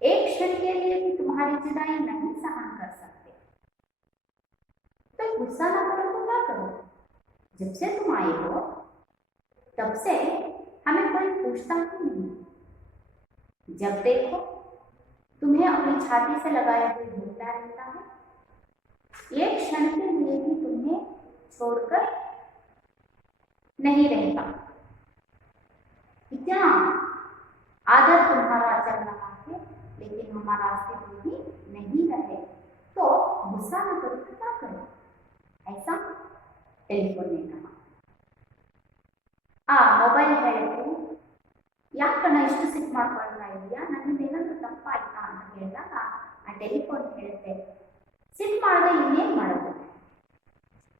एक क्षण के लिए भी तुम्हारी जुदाई नहीं सहन कर सकते। तो गुस्सा ना करो तो क्या करो? जब से तुम आए हो तब से हमें कोई पूछता ही नहीं, जब देखो तुम्हें अपनी छाती से लगाए हुए घूमता रहता है, एक क्षण के लिए भी तुम्हें छोड़कर नहीं रहता, इतना आदर तुम्हारा चल रहा है, लेकिन हमारा अस्तित्व भी नहीं रहे, तो गुस्सा न करो तो क्या करो? ऐसा टेलीफोन ने कहा। ಮೊಬೈಲ್ ಹೇಳಿದ್ರು, ಯಾಕಣ್ಣ ಇಷ್ಟು ಸಿಟ್ಟು ಮಾಡ್ಕೊಳ್ತಾ ಇದೆಯಾ, ನನ್ನಿಂದ ಏನಾದರೂ ತಪ್ಪಾಯ್ತಾ ಅಂತ ಹೇಳಿದಾಗ ಆ ಟೆಲಿಫೋನ್ ಹೇಳುತ್ತೆ, ಸಿಟ್ಟು ಮಾಡದೆ ಇನ್ನೇನು ಮಾಡೋದು,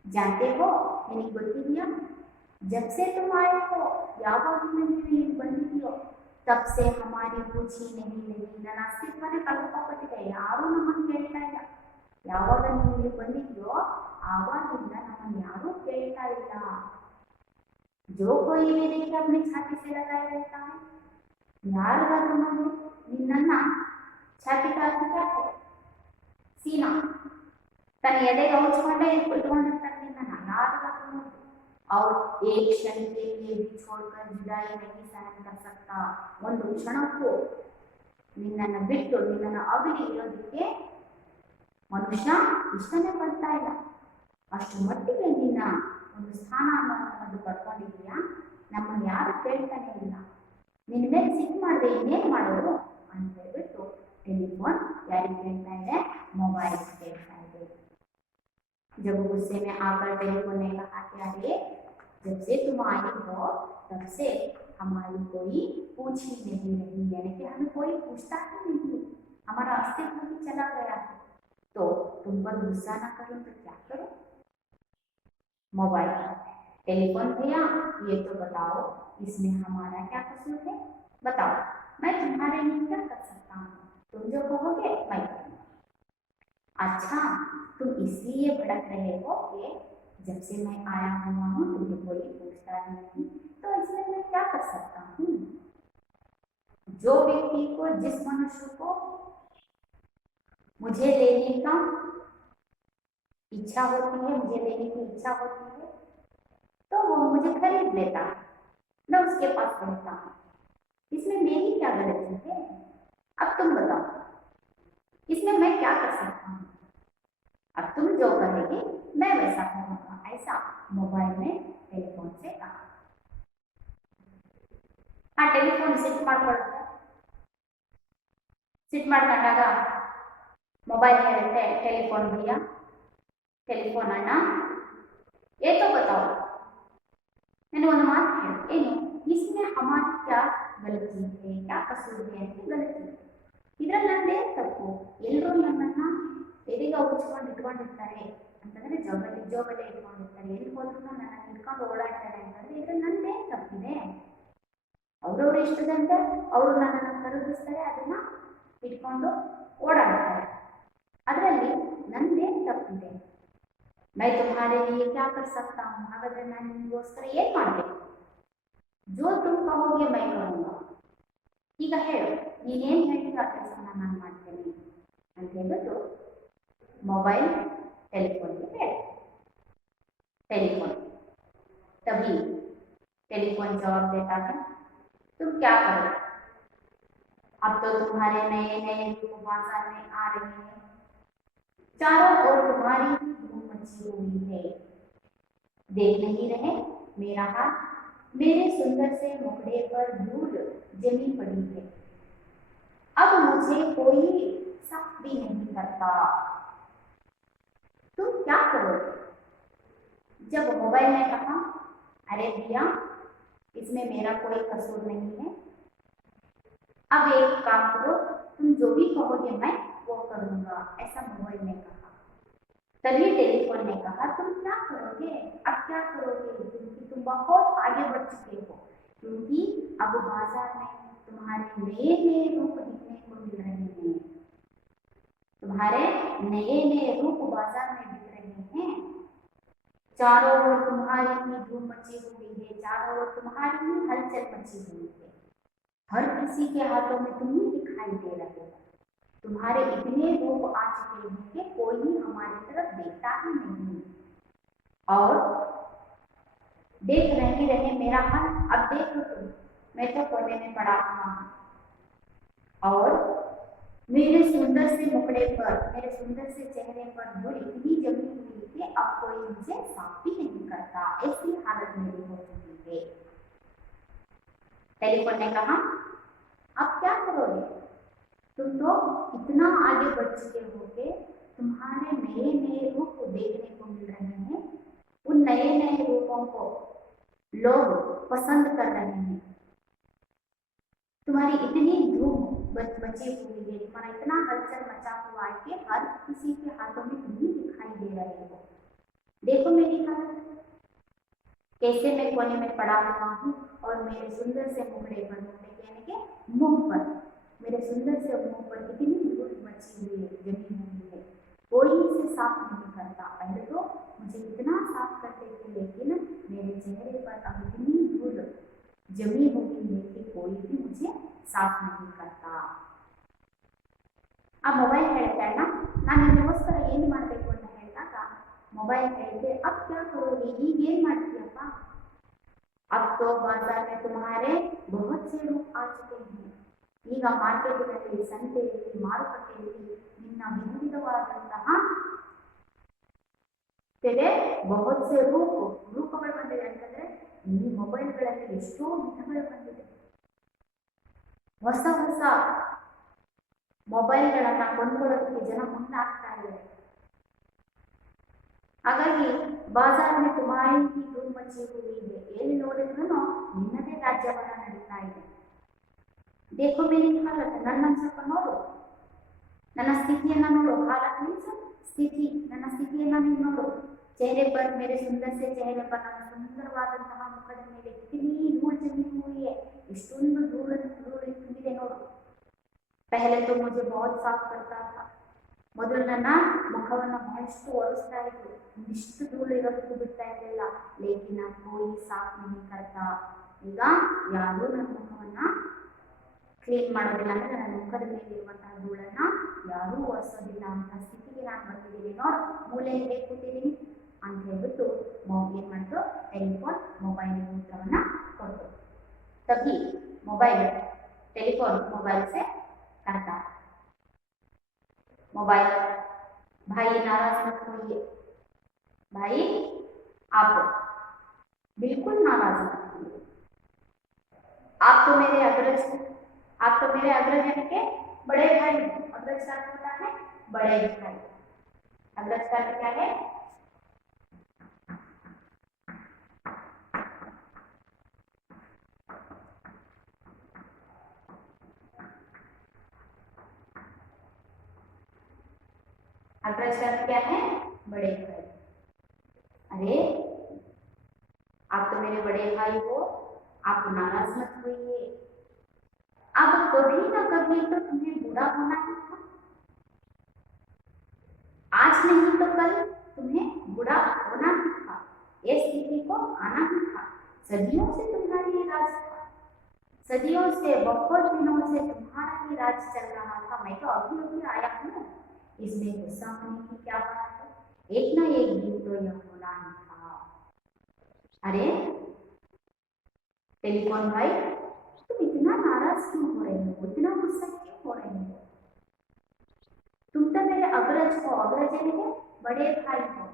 जानते हो ನಿನಗೆ ಗೊತ್ತಿದೆಯಾ, जब से तुम आए हो, ಯಾವಾಗಿಂದ ನೀವು ಇಲ್ಲಿ ಬಂದಿದೆಯೋ, तब से हमारी पूछी नहीं रही, ನನ್ನ ಅಸ್ತಿತ್ವನೇ ಕಳ್ಕೊಂಡ್ಬಿಟ್ಟಿದೆ, ಯಾರೂ ನಮ್ಮನ್ನು ಕೇಳ್ತಾ ಇಲ್ಲ, ಯಾವಾಗ ನೀವು ಇಲ್ಲಿ ಬಂದಿದೆಯೋ ಆವಾಗಿಂದ ನಮ್ಮನ್ನು ಯಾರೂ ಕೇಳ್ತಾ ಇಲ್ಲ। जो कोई भी देखिए अपनी छाती से लगाए रहता है, ಯಾರಿಗಾದ್ರೂ ನೋಡಿ ನಿನ್ನನ್ನ ಛಾತಿ ಕಾಲ್ತಿ ಹಾಕಿ ಸೀನಾ ತನ್ನ ಎದೆಗೆ ಹೌಚ್ಕೊಂಡೇ ಇಟ್ಕೊಂಡಿರ್ತಾರೆ ನಿನ್ನನ್ನ, ಯಾರಿಗಾದ್ರೂ ನೋಡಿ और एक क्षण के लिए भी छोड़कर जुदाई नहीं सहन कर सकता, ಒಂದು ಕ್ಷಣಕ್ಕೂ ನಿನ್ನನ್ನು ಬಿಟ್ಟು ನಿನ್ನನ್ನು ಅಗಲಿ ಇರೋದಕ್ಕೆ ಮನುಷ್ಯ ಇಷ್ಟನೇ ಪಡ್ತಾ ಇಲ್ಲ, ಅಷ್ಟು ಮಟ್ಟಿಗೆ ನಿನ್ನ ಒಂದು ಸ್ಥಾನಮಾನವನ್ನು ಪಡ್ಕೊಂಡಿದೀಯಾ, ನಮ್ಮನ್ನು ಯಾರು ಕೇಳ್ತಾನೆ ಇಲ್ಲ, ನಿನ್ನ ಮೇಲೆ ಸಿಟ್ಟು ಮಾಡದೆ ಇನ್ನೇನು ಮಾಡೋದು ಅಂತ ಹೇಳ್ಬಿಟ್ಟು टेलीफोन ಯಾರಿಗೆ ಕೇಳ್ತಾ ಇದೆ, मोबाइल ಕೇಳ್ತಾ ಇದೆ। जब गुस्से में आकर टेलीफोन ने कहा कि अरे जब से तुम आई हो तब से हमारी कोई पूछ ही नहीं रही, यानी कि हमें कोई पूछता ही नहीं, हमारा अस्तित्व ही चला गया है, तो तुम पर गुस्सा ना करो तो क्या करो? मोबाइल, टेलीफोन भैया ये तो बताओ इसमें हमारा क्या कसूर है, बताओ मैं तुम्हारे लिए क्या कर सकता हूँ, तुम जो कहोगे मैं करूँगा। अच्छा तुम इसलिए भड़क रहे हो कि जब से मैं आया हुआ हूँ तुम्हें कोई पूछता ही नहीं, तो इसमें मैं क्या कर सकता हूँ? जो व्यक्ति को, जिस मनुष्य को मुझे लेने का इच्छा होती है, मुझे लेने की इच्छा होती है, तो वो मुझे खरीद लेता है, मैं उसके पास रहता हूँ, इसमें मेरी क्या गलती है? अब तुम बताओ इसमें मैं क्या कर सकता हूँ? अब तुम जो कहेगे मैं वैसा करूँगा, ऐसा मोबाइल ने टेलीफोन से कहा। हाँ टेलीफोन सिट ಮಾಡ್ಕೊಳ್ಳುತ್ತೆ, ಸಿಟ್ ಮಾಡ್ಕೊಂಡಾಗ मोबाइल ಹೇಳುತ್ತೆ, टेलीफोन भैया, टेलीफोन अण्णा ये तो बताओ, मैंने ಒಂದು ಮಾತು ಹೇಳು, ಏನು इसमें हमारी क्या गलती है, क्या कसूर है ಅಂತ गलती, ಇದರಲ್ಲಿ ನಂದೇನು ತಪ್ಪು, ಎಲ್ಲರೂ ನನ್ನನ್ನು ಎದೆಗೆ ಉಚ್ಕೊಂಡು ಇಟ್ಕೊಂಡಿರ್ತಾರೆ, ಅಂತಂದ್ರೆ ಜೋಬಲ್ಲಿ ಇಟ್ಕೊಂಡಿರ್ತಾರೆ. ಎಲ್ಲಿ ಹೋದ್ರು ನನ್ನ ಹಿಡ್ಕೊಂಡು ಓಡಾಡ್ತಾರೆ ಅಂತಂದ್ರೆ ಇದ್ರೆ ನಂದೇನು ತಪ್ಪಿದೆ? ಅವ್ರವ್ರ ಇಷ್ಟದಂತೆ ಅವರು ನನ್ನನ್ನು ಖರೀದಿಸ್ತಾರೆ, ಅದನ್ನ ಇಟ್ಕೊಂಡು ಓಡಾಡ್ತಾರೆ. ಅದರಲ್ಲಿ ನಂದೇನು ತಪ್ಪಿದೆ? मैं तुम्हारे लिए क्या कर सकता हूँ? ಹಾಗಾದ್ರೆ ನಾನು ನಿಮಗೋಸ್ಕರ ಏನ್ ಮಾಡಬೇಕು? जो तुम कहोगे मैं करूँगा. ಈಗ ಹೇಳು, ನೀನೇನು ಹೇಳ್ತೀರ ಆ ಕೆಲಸನ ನಾನು ಮಾಡ್ತೇನೆ ಅಂತ ಹೇಳ್ಬಿಟ್ಟು मोबाइल टेलीफोन में ಹೇಳಿ. टेलीफोन तभी टेलीफोन जवाब देता है, तुम क्या करो? अब तो तुम्हारे नए नए रूप बाजार में आ रहे हैं, चारों ओर तुम्हारी ही धूम मची हुई है. देख नहीं रहे मेरा हाथ, मेरे सुंदर से मुखड़े पर धूल जमी पड़ी है. अब मुझे कोई शक भी नहीं करता. तुम क्या करोगे? जब मोबाइल ने कहा, अरे भैया इसमें मेरा कोई कसूर नहीं है, अब एक काम करो, तुम जो भी कहोगे मैं वो करूंगा, ऐसा मोबाइल ने कहा. तभी टेलीफोन ने कहा, तुम क्या करोगे? अब क्या करोगे? क्योंकि तुम बहुत आगे बढ़ चुके हो, क्योंकि अब बाजार में तुम्हारे नए नए रूप दिखने को मिल रहे हैं. तुम्हारे नए नए रूप बाजार में दिख रहे हैं. चारों ओर तुम्हारी ही धूम मची हुई है, चारों ओर तुम्हारी ही हलचल मची हुई है. हर किसी के हाथों में तुम ही दिखाई दे रहे हो. तुम्हारे इतने रूप आ चुके हैं कि कोई हमारी तरफ देखता ही नहीं. और देख नहीं रहे मेरा हाल, अब देखो तुम, मैं तो कोने में पड़ा हुआ हूँ और मेरे सुंदर से मुखड़े पर, मेरे सुंदर से चेहरे पर धूल इतनी जमी हुई कि अब कोई मुझे साफ भी नहीं करता. ऐसी हालत मेरी हो चुकी है. टेलीफोन ने कहा, अब क्या करोगे? तुम तो इतना आगे बढ़ चुके हो कि तुम्हारे नए नए रूप को देखने को मिल रहे हैं. उन नए नए रूपों को लोग पसंद कर रहे हैं. तुम्हारी इतनी धूम मची हुई है, तुम्हारा इतना हलचल मचा हुआ है कि हर किसी के हाथों में तुम ही दिखाई दे रहे हो. देखो मेरी हालत, कैसे मैं कोने में पड़ा हुआ हूँ और मेरे सुंदर से मुखड़े पर, मुखड़े कहने के मुंह पर, मेरे सुंदर से मुंह पर कितनी धूल मची हुई है, जमी हुई है. कोई इसे साफ नहीं करता. पहले तो मुझे इतना साफ करते थे, लेकिन मेरे चेहरे पर अब इतनी धूल जमी हुई है कि कोई भी मुझे साफ नहीं करता. ಆ ಮೊಬೈಲ್ ಹೇಳ್ತಾ ಇಲ್ಲ, ನಾನು ನಿಮಗೋಸ್ಕರ ಏನು ಮಾಡಬೇಕು ಅಂತ ಹೇಳಿದಾಗ ಮೊಬೈಲ್ ಹೇಳಿದೆ, अब क्या करोगे? ಈಗ ಏನು ಮಾಡ್ತೀಯಪ್ಪ? अब तो बाजार में तुम्हारे बहुत से रूप आ चुके हैं. ಈಗ ಮಾರ್ಕೆಟ್ನಲ್ಲಿ, ಸಂತೆಯಲ್ಲಿ, ಮಾರುಕಟ್ಟೆಯಲ್ಲಿ ನಿನ್ನ ವಿಧ ವಿಧವಾದಂತಹ ತೆರೆ ಬಹುತ್ ಸೆ ರೂಪಗಳು ಬಂದಿದೆ. ಅಂತಂದ್ರೆ ಈ ಮೊಬೈಲ್ಗಳಲ್ಲಿ ಎಷ್ಟೋ ವಿಧಗಳು ಬಂದಿದೆ. ಹೊಸ ಹೊಸ ಮೊಬೈಲ್ಗಳನ್ನ ಕೊಂಡ್ಕೊಳ್ಳೋದಕ್ಕೆ ಜನ ಮುಂದಾಗ್ತಾ ಇದ್ದಾರೆ. ಹಾಗಾಗಿ ಬಾಜಾರ್ में तुम्हारी ही धूम मची हुई है, ಎಲ್ಲಿ ನೋಡಿದ್ರು ನಿನ್ನದೇ ರಾಜ್ಯಭಾರ ನಡೀತಾ ಇದೆ. देखो मेरी हालत, ನನ್ನ ಸ್ವಲ್ಪ ನೋಡು, ನನ್ನ ಸ್ಥಿತಿಯನ್ನ ನೋಡು. हालत मीन्स ಸ್ಥಿತಿ, ನನ್ನ ಸ್ಥಿತಿಯನ್ನ ನೀನು ನೋಡು. चेहरे पर, मेरे सुंदर से चेहरे पर, ನನ್ನ ಸುಂದರವಾದಂತಹ ಮುಖದ ಮೇಲೆ कितनी धूल जमी हुई है, ಇಷ್ಟೊಂದು ಧೂಳು ತುಂಬಿದೆ ನೋಡು. पहले तो मुझे बहुत साफ करता था, ಮೊದಲು ನನ್ನ ಮುಖವನ್ನು ಬಹಳಷ್ಟು ಒರೆಸ್ತಾ ಇತ್ತು, ಇಷ್ಟು ಧೂಳು ಇರೋದಕ್ಕೂ ಬಿಡ್ತಾ ಇರಲಿಲ್ಲ. ಲೇಕಿನ್ अब कोई साफ नहीं करता. ಈಗ ಯಾರೂ ನನ್ನ ಮುಖವನ್ನ ಕ್ಲೀನ್ ಮಾಡೋದಿಲ್ಲ, ಅಂದ್ರೆ ನನ್ನ ಮುಖದ ಮೇಲೆ ಇರುವಂತಹ ಧೂಳನ್ನ ಯಾರೂ ಒರೆಸೋದಿಲ್ಲ ಅಂತ ಸ್ಥಿತಿಗೆ ನಾನು ಬಂದಿದ್ದೀನಿ. ನೋಡು, ಮೂಲೆಯಲ್ಲಿ ಕೂತಿದ್ದೀನಿ ಅಂತ ಹೇಳ್ಬಿಟ್ಟು ಏನ್ ಮಾಡ್ತು, ಟೆಲಿಫೋನ್ ಮೊಬೈಲ್ ಉತ್ತರವನ್ನ ಕೊಡ್ತು. तभी मोबाइल टेलीफोन मोबाइल से कहता, मोबाइल भाई नाराज मत होइए, भाई आप बिल्कुल नाराज मत होइए. आप तो मेरे अग्रज हैं, आप तो मेरे अग्रज यानी के बड़े भाई. अग्रज का होता है बड़े भाई. अग्रज का क्या है? अग्रज का क्या है? बड़े भाई. अरे आप तो मेरे बड़े भाई हो, आप नाराज मत होइए। अब कभी ना कभी तो तुम्हें बुरा होना ही था। आज नहीं तो कल तुम्हें बुरा होना ही था। ये स्थिति को आना ही था। सदियों से तुम्हारा ये राज था। सदियों से, बहुत दिनों से तुम्हारा ही राज चल रहा था। मैं तो अभी अभी आया हूँ। इसमें गुस्सा होने की क्या बात है? एक ना एक दिन तो यह होना ही था। अरे टेलीफोन भाई, तुम इतना नाराज क्यों हो रहे हो? इतना गुस्सा क्यों हो रहे हो? तुम तो मेरे अग्रज हो। अग्रज यानी बड़े भाई हो।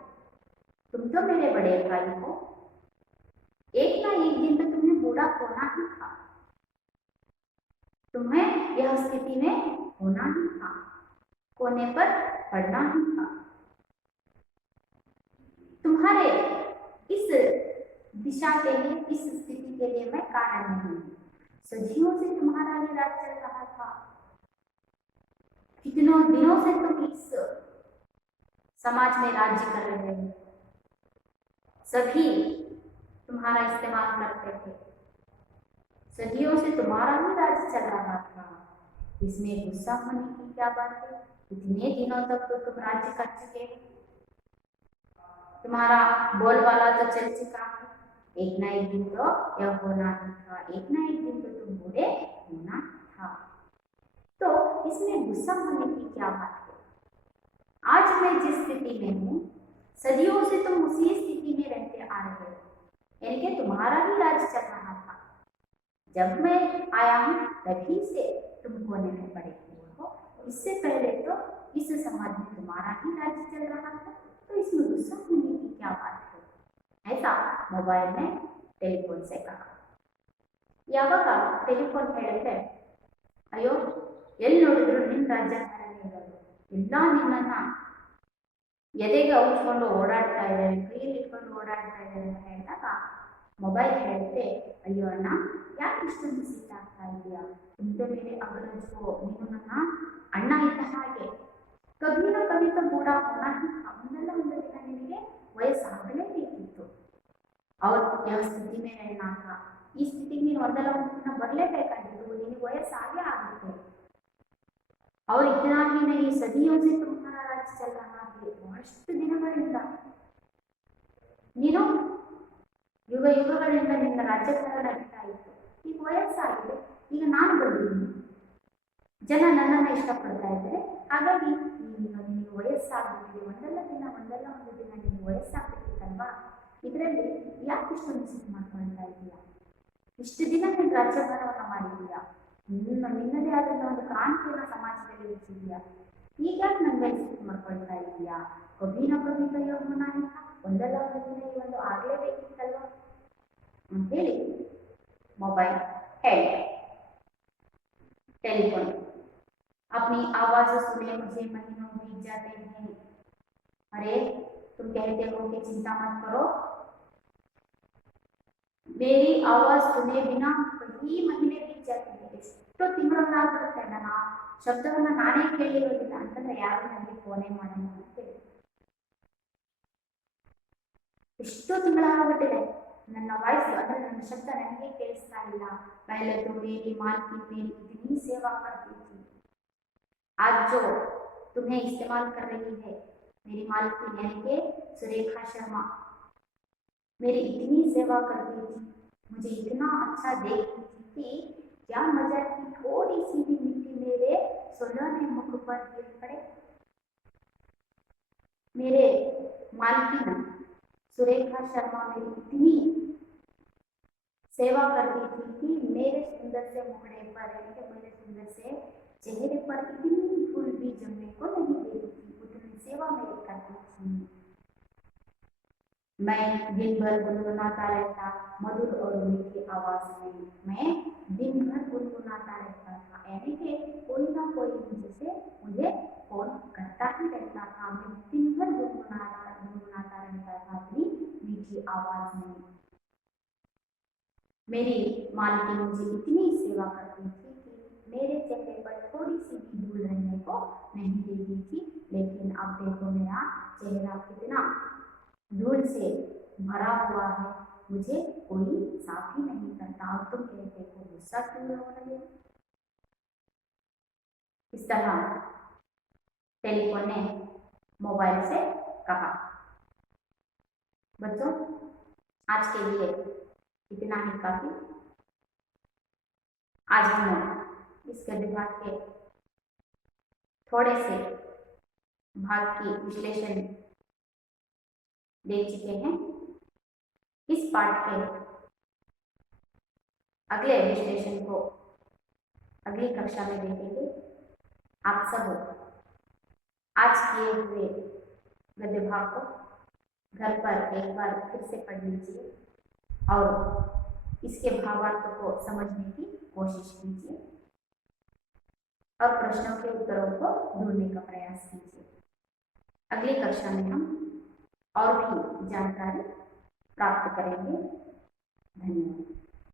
तुम तो मेरे बड़े भाई हो। एक ना एक दिन तो तुम्हें बूढ़ा होना ही था। तुम्हें यह स्थिति में होना ही था। कोने पर पड़ना ही था। तुम्हारे इस दिशा के लिए, इस स्थिति के लिए मैं कारण नहीं हूँ। सदियों से तुम्हारा ये राज चल रहा था। कितनों दिनों से तुम इस समाज में राज्य कर रहे हो। सभी तुम्हारा इस्तेमाल करते थे। सदियों से तुम्हारा ही राज्य चल रहा था। इसमें गुस्सा होने की क्या बात है? इतने दिनों तक तो तुम राज्य कर चुके हो। तुम्हारा बोलबाला तो चल चुका है। एक ना एक दिन तो यह होना ही था। एक ना एक दिन तो तुम बूढ़े होना था। तो इसमें गुस्सा होने की क्या बात है? आज मैं जिस स्थिति में हूँ, सदियों से तुम उसी स्थिति में रहते आ रहे हो। यानी कि तुम्हारा ही राज्य चल रहा था। जब मैं आया हूँ तभी से तुम कोने में पड़े हुए हो। इससे पहले तो इस समाज में तुम्हारा ही राज्य चल रहा था। तो इसमें गुस्सा होने की क्या बात है? ऐसा मोबाइल ने टेलीफोन से कहा। ಯಾವಾಗ ಟೆಲಿಫೋನ್ ಹೇಳಿದ್ರೆ, ಅಯ್ಯೋ ಎಲ್ಲಿ ನೋಡಿದ್ರು ನಿನ್ನ ರಾಜ್ಯಕಾರನೇ ಇರೋದು, ಎಲ್ಲ ನಿನ್ನನ್ನ ಎದೆಗೆ ಹೌಚ್ಕೊಂಡು ಓಡಾಡ್ತಾ ಇದ್ದಾರೆ, ಕೈಯಲ್ಲಿ ಇಟ್ಕೊಂಡು ಓಡಾಡ್ತಾ ಇದ್ದಾರೆ ಅಂತ ಹೇಳಿದಾಗ ಮೊಬೈಲ್ ಹೇಳುತ್ತೆ, ಅಯ್ಯೋ ಅಣ್ಣ ಯಾಕೆ ಇಷ್ಟೊಂದು ಸಿಟ್ಟಾಗ್ತಾ ಇದೆಯಾ? तुमसे मेरे अग्रज को, ನೀನು ನನ್ನ ಅಣ್ಣ ಇದ್ದ ಹಾಗೆ. ಕभी ना कभी तो बूढ़ा होना ही था. ಒಂದಲ್ಲ ಒಂದು ದಿನ ನಿನಗೆ ವಯಸ್ಸಾಗಲೇಬೇಕಿತ್ತು. और यह स्थिति में रहना था. ಈ ಸ್ಥಿತಿಗೆ ನೀನು ಒಂದಲ್ಲ ಒಂದು ದಿನ ಬರಲೇಬೇಕಾಗಿತ್ತು. ನಿನಗೆ ವಯಸ್ಸಾಗೇ ಆಗುತ್ತೆ. और इतना ही नहीं, सदियों से तुम्हारा राज्य चल रहा है. ಬಹಳಷ್ಟು ದಿನಗಳಿಂದ ನೀನು ಯುಗ ಯುಗಗಳಿಂದ ನಿನ್ನ ರಾಜ್ಯಕಾರಣ ನಡೀತಾ ಇತ್ತು. ಈಗ ವಯಸ್ಸಾಗಿದೆ. ಈಗ ನಾನು ಬಂದಿದ್ದೀನಿ. ಜನ ನನ್ನನ್ನು ಇಷ್ಟಪಡ್ತಾ ಇದ್ದಾರೆ. ಹಾಗಾಗಿ ಈಗ ನಿನಗೆ ವಯಸ್ಸಾಗ್ಬಿಟ್ಟಿದೆ. ಒಂದಲ್ಲ ಒಂದು ದಿನ ನಿನಗೆ ವಯಸ್ಸಾಗ್ಬಿಟ್ಟಿತ್ತಲ್ವಾ? ಇದರಲ್ಲಿ ಯಾಕೆ ಇಷ್ಟೊಂದು ಸಿಟ್ಟು ಮಾಡ್ಕೊಳ್ತಾ ಇದೀಯಾ? ಇಷ್ಟು ದಿನ ನೀನು ರಾಜ್ಯಭಾರವನ್ನು ಮಾಡಿದೀಯಾ. ನಿನ್ನದೇ ಆದಂಥ ಒಂದು ಕ್ರಾಂತಿಯನ್ನು ಸಮಾಜದಲ್ಲಿ ಇರಿಸಿದೀಯಾ. ಈಗ ನನ್ನ ಮೇಲೆ ಸಿಟ್ಟು ಮಾಡ್ಕೊಳ್ತಾ ಇದೀಯಾ? ಕವಿನ ಯೋಗನ ಒಂದಲ್ಲ ಒಂದು ದಿನ ಈ ಒಂದು ಆಗಲೇಬೇಕಿತ್ತಲ್ವಾ ಅಂತ ಹೇಳಿ मोबाइल हेड टेलीफोन अपनी आवाज सुने मुझे महीनों बीत जाते हैं. अरे तुम कहते हो कि चिंता मत करो, मेरी आवाज सुने बिना कई महीने बीत जाते हैं. ಎಷ್ಟೋ ತಿಂಗಳಾಗ್ಬಿಡುತ್ತೆ ನನ್ನ ಶಬ್ದವನ್ನ ನಾನೇ ಕೇಳಿರೋದಿಲ್ಲ ಅಂತಂದ್ರೆ ಯಾರು ನನಗೆ ಫೋನೇ ಮಾಡಿಲ್ಲ ಅಂತ ಹೇಳಿ. ಎಷ್ಟೋ ತಿಂಗಳಾಗ್ಬಿಟ್ಟಿದೆ ನನ್ನ ವಾಯ್ಸ್ ಅಂದ್ರೆ ನನ್ನ शब्द ನನಗೆ ಕೇಳಿಸ್ತಾ ಇಲ್ಲ. पहले तो मेरी मालकिन मेरी इतनी सेवा करती थी. आज जो तुम्हें इस्तेमाल कर रही है मेरी मालकिन यानी कि सुरेखा शर्मा, मेरी इतनी सेवा करती थी, मुझे इतना अच्छा देखती थी कि क्या मजा की थोड़ी सी भी मिट्टी मेरे सुनहरे मुख पर गिर पड़े. मेरे मालकिन सुरेखा शर्मा मेरी इतनी सेवा करती थी कि मेरे सुंदर से मुखड़े पर यानी कि मेरे सुंदर से चेहरे पर इतनी धूल भी जमने को नहीं देती थी. उतनी सेवा मेरी करती थी. मैं दिन भर गुनगुनाता रहता मधुर और मीठी आवाज में. मैं दिन भर गुनगुनाता रहता था यानी कि कोई ना कोई मुझसे मुझे फोन करता ही रहता था. मैं दिन भर गुनगुनाता रहता था अपनी मीठी आवाज में. मेरी मालकिन मुझे इतनी सेवा करती थी कि मेरे चेहरे पर थोड़ी सी भी धूल रहने को नहीं देती थी. लेकिन अब देखो मेरा चेहरा कितना धूल से भरा हुआ है, मुझे कोई साफ ही नहीं करता और तुम कहते हो गुस्सा क्यों हो रहे हो। इस तरह टेलीफोन ने मोबाइल से कहा। बच्चों, आज के लिए इतना ही काफी। आज हम इस गद्य पाठ के थोड़े से भाग की विश्लेषण देख चुके हैं। इस पाठ के अगले विश्लेषण को अगली कक्षा में देखेंगे। आप सब आज किए हुए गद्य भाग को घर पर एक बार फिर से पढ़ लीजिए और इसके भावार्थ को समझने की कोशिश कीजिए और प्रश्नों के उत्तरों को ढूंढने का प्रयास कीजिए। अगली कक्षा में हम और भी जानकारी प्राप्त करेंगे। धन्यवाद।